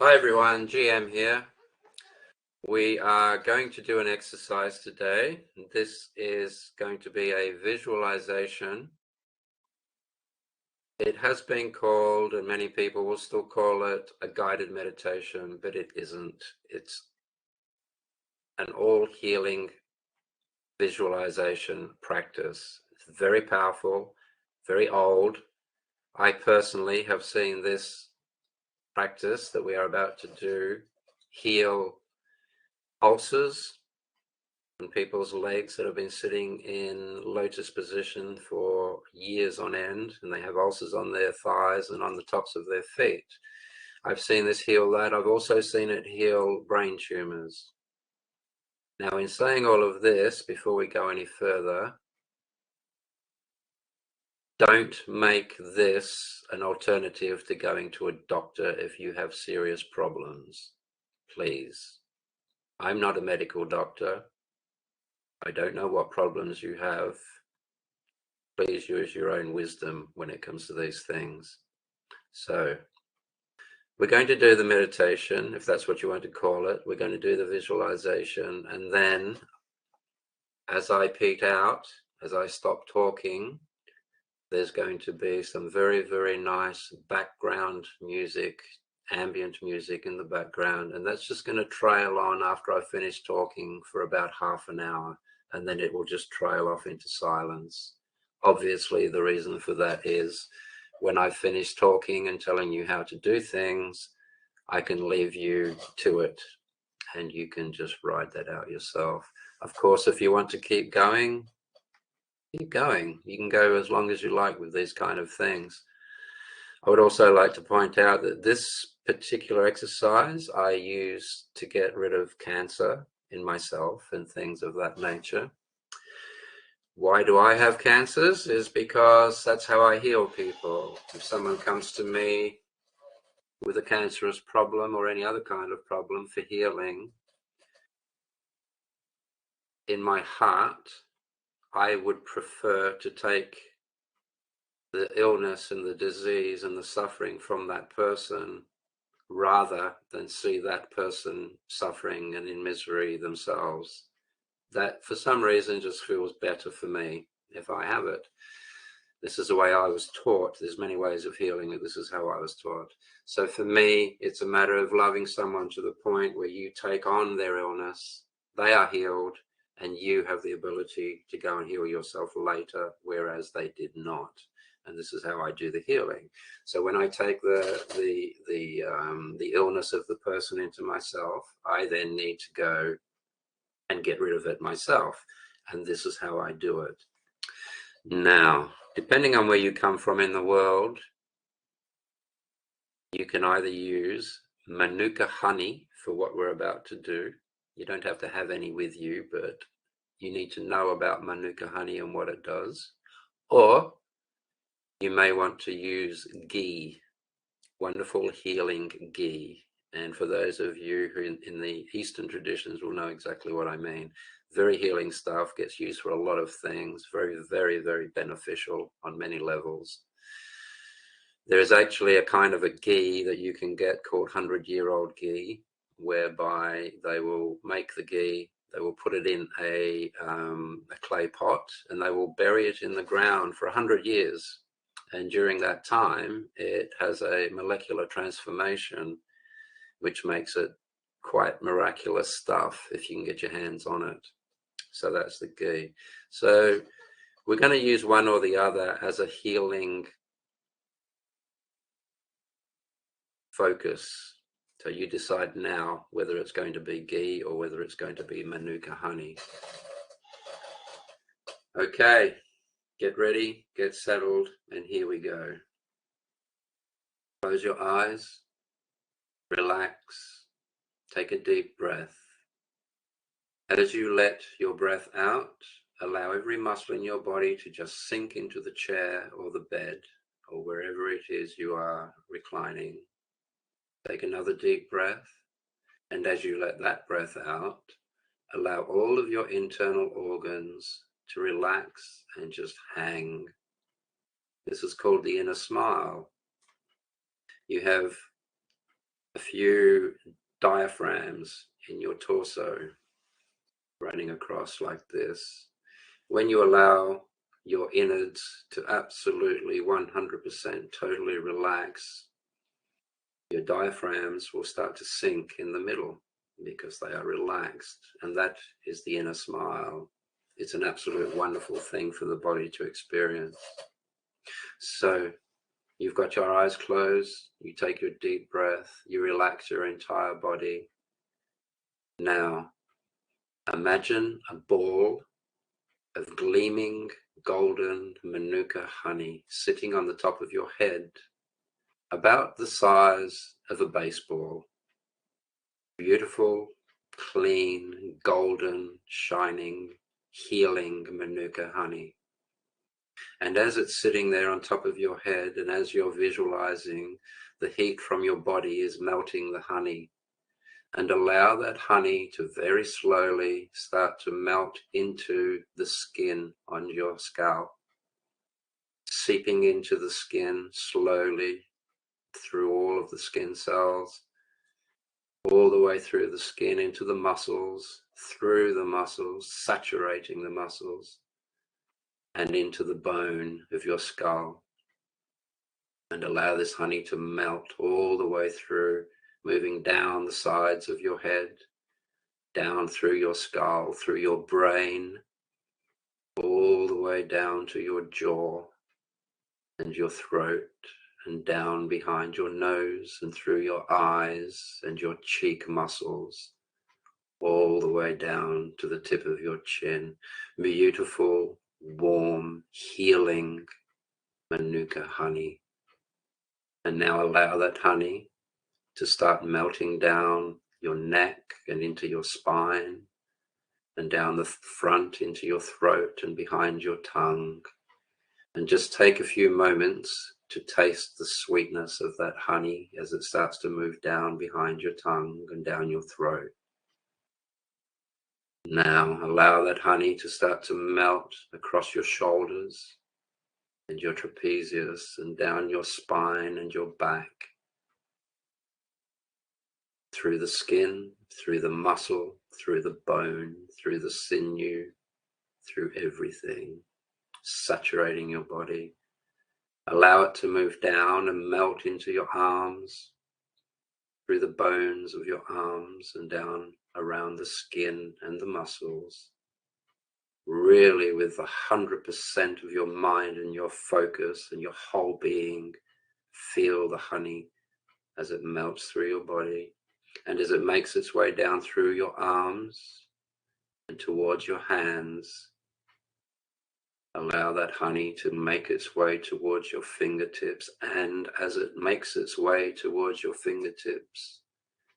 Hi everyone, GM here. We are going to do an exercise today. This is going to be a visualization. It has been called, and many people will still call it, a guided meditation, but it isn't. It's an all-healing visualization practice. It's very powerful, very old. I personally have seen this practice that we are about to do heal ulcers on people's legs that have been sitting in lotus position for years on end, and they have ulcers on their thighs and on the tops of their feet. I've seen this heal that. I've also seen it heal brain tumors. Now, in saying all of this, before we go any further, don't make this an alternative to going to a doctor if you have serious problems, please. I'm not a medical doctor. I don't know what problems you have. Please use your own wisdom when it comes to these things. So we're going to do the meditation, if that's what you want to call it. We're going to do the visualization, and then as I peek out, as I stop talking, there's going to be some very, very nice background music, ambient music in the background, and that's just going to trail on after I finish talking for about half an hour, and then it will just trail off into silence. Obviously, the reason for that is when I finish talking and telling you how to do things, I can leave you to it and you can just ride that out yourself. Of course, if you want to keep going, keep going. You can go as long as you like with these kind of things. I would also like to point out that this particular exercise I use to get rid of cancer in myself and things of that nature. Why do I have cancers? Is because that's how I heal people. If someone comes to me with a cancerous problem or any other kind of problem for healing, in my heart, I would prefer to take the illness and the disease and the suffering from that person rather than see that person suffering and in misery themselves. That for some reason just feels better for me if I have it. This is the way I was taught. There's many ways of healing it. This is how I was taught. So for me, it's a matter of loving someone to the point where you take on their illness, they are healed, and you have the ability to go and heal yourself later, whereas they did not. And this is how I do the healing. So when I take the illness of the person into myself, I then need to go and get rid of it myself. And this is how I do it. Now, depending on where you come from in the world, you can either use Manuka honey for what we're about to do. You don't have to have any with you, but you need to know about Manuka honey and what it does. Or you may want to use ghee, wonderful healing ghee. And for those of you who in the Eastern traditions will know exactly what I mean. Very healing stuff, gets used for a lot of things, very, very, very beneficial on many levels. There is actually a kind of a ghee that you can get called 100-year-old ghee, whereby they will make the ghee, they will put it in a clay pot, and they will bury it in the ground for 100 years. And during that time, it has a molecular transformation, which makes it quite miraculous stuff if you can get your hands on it. So that's the ghee. So we're going to use one or the other as a healing focus. So you decide now whether it's going to be ghee or whether it's going to be Manuka honey. Okay, get ready, get settled, and here we go. Close your eyes, relax, take a deep breath. As you let your breath out, allow every muscle in your body to just sink into the chair or the bed or wherever it is you are reclining. Take another deep breath, and as you let that breath out, allow all of your internal organs to relax and just hang. This is called the inner smile. You have a few diaphragms in your torso running across like this. When you allow your innards to absolutely 100% totally relax, your diaphragms will start to sink in the middle because they are relaxed, and that is the inner smile. It's an absolute wonderful thing for the body to experience. So you've got your eyes closed, you take your deep breath, you relax your entire body. Now imagine a ball of gleaming golden Manuka honey sitting on the top of your head, about the size of a baseball. Beautiful, clean, golden, shining, healing Manuka honey. And as it's sitting there on top of your head, and as you're visualizing, the heat from your body is melting the honey, and allow that honey to very slowly start to melt into the skin on your scalp, seeping into the skin slowly through all of the skin cells, all the way through the skin into the muscles, through the muscles, saturating the muscles, and into the bone of your skull. And allow this honey to melt all the way through, moving down the sides of your head, down through your skull, through your brain, all the way down to your jaw and your throat, and down behind your nose and through your eyes and your cheek muscles, all the way down to the tip of your chin. Beautiful, warm, healing Manuka honey. And now allow that honey to start melting down your neck and into your spine, and down the front into your throat and behind your tongue. And just take a few moments to taste the sweetness of that honey as it starts to move down behind your tongue and down your throat. Now allow that honey to start to melt across your shoulders and your trapezius and down your spine and your back, through the skin, through the muscle, through the bone, through the sinew, through everything, saturating your body. Allow it to move down and melt into your arms, through the bones of your arms and down around the skin and the muscles. Really with 100% of your mind and your focus and your whole being, feel the honey as it melts through your body, and as it makes its way down through your arms and towards your hands. Allow that honey to make its way towards your fingertips, and as it makes its way towards your fingertips,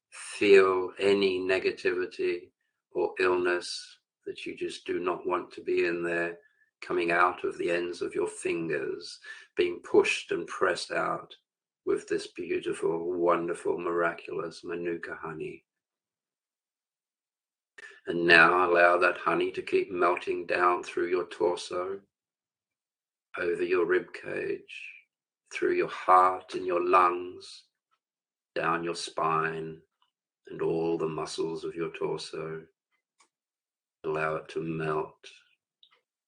feel any negativity or illness that you just do not want to be in there coming out of the ends of your fingers, being pushed and pressed out with this beautiful, wonderful, miraculous Manuka honey. And now allow that honey to keep melting down through your torso, over your rib cage, through your heart and your lungs, down your spine and all the muscles of your torso. Allow it to melt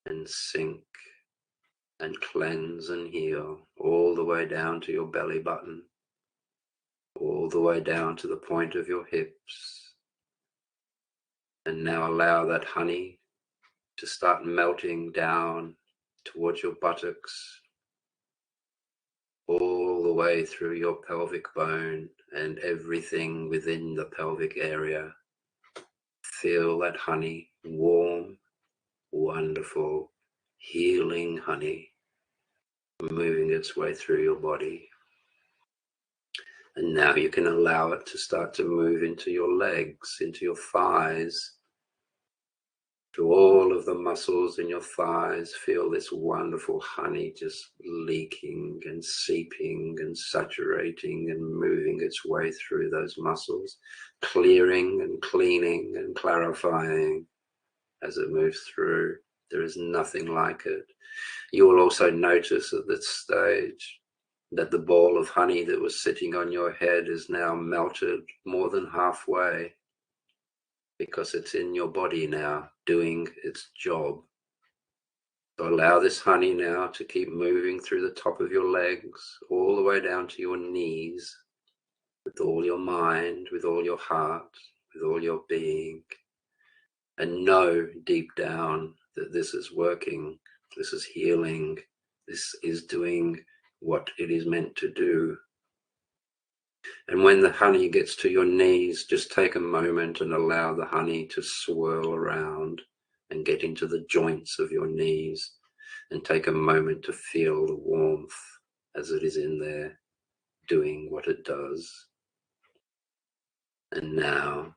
and sink and cleanse and heal all the way down to your belly button, all the way down to the point of your hips. And now allow that honey to start melting down towards your buttocks, all the way through your pelvic bone and everything within the pelvic area. Feel that honey, warm, wonderful, healing honey, moving its way through your body. And now you can allow it to start to move into your legs, into your thighs, to all of the muscles in your thighs. Feel this wonderful honey just leaking and seeping and saturating and moving its way through those muscles, clearing and cleaning and clarifying as it moves through. There is nothing like it. You will also notice at this stage that the ball of honey that was sitting on your head is now melted more than halfway, because it's in your body now doing its job. So allow this honey now to keep moving through the top of your legs, all the way down to your knees, with all your mind, with all your heart, with all your being. And know deep down that this is working, this is healing, this is doing what it is meant to do. And when the honey gets to your knees, just take a moment and allow the honey to swirl around and get into the joints of your knees, and take a moment to feel the warmth as it is in there doing what it does. And now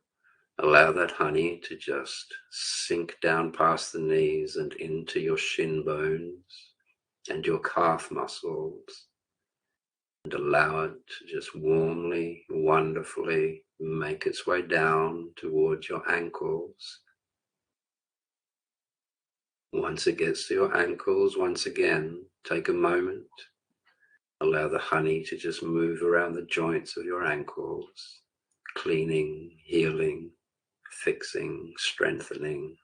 allow that honey to just sink down past the knees and into your shin bones and your calf muscles, and allow it to just warmly, wonderfully make its way down towards your ankles. Once it gets to your ankles, once again, take a moment. Allow the honey to just move around the joints of your ankles, cleaning, healing, fixing, strengthening.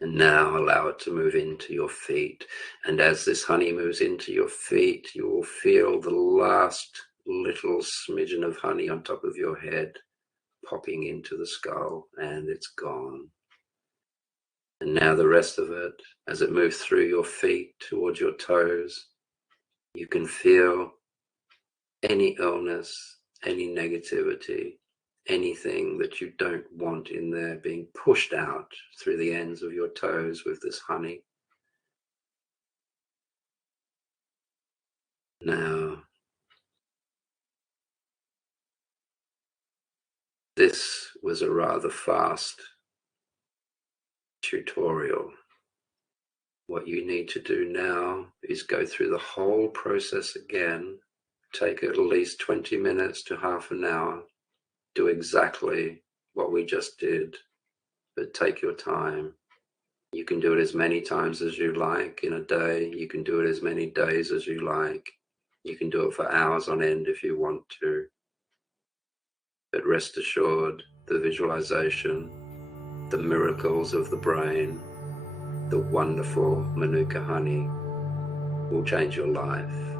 And now allow it to move into your feet. And as this honey moves into your feet, you will feel the last little smidgen of honey on top of your head popping into the skull, and it's gone. And now the rest of it, as it moves through your feet towards your toes, you can feel any illness, any negativity, anything that you don't want in there being pushed out through the ends of your toes with this honey. Now, this was a rather fast tutorial. What you need to do now is go through the whole process again. Take at least 20 minutes to half an hour. Do exactly what we just did, but take your time. You can do it as many times as you like in a day. You can do it as many days as you like. You can do it for hours on end if you want to. But rest assured, the visualization, the miracles of the brain, the wonderful Manuka honey will change your life.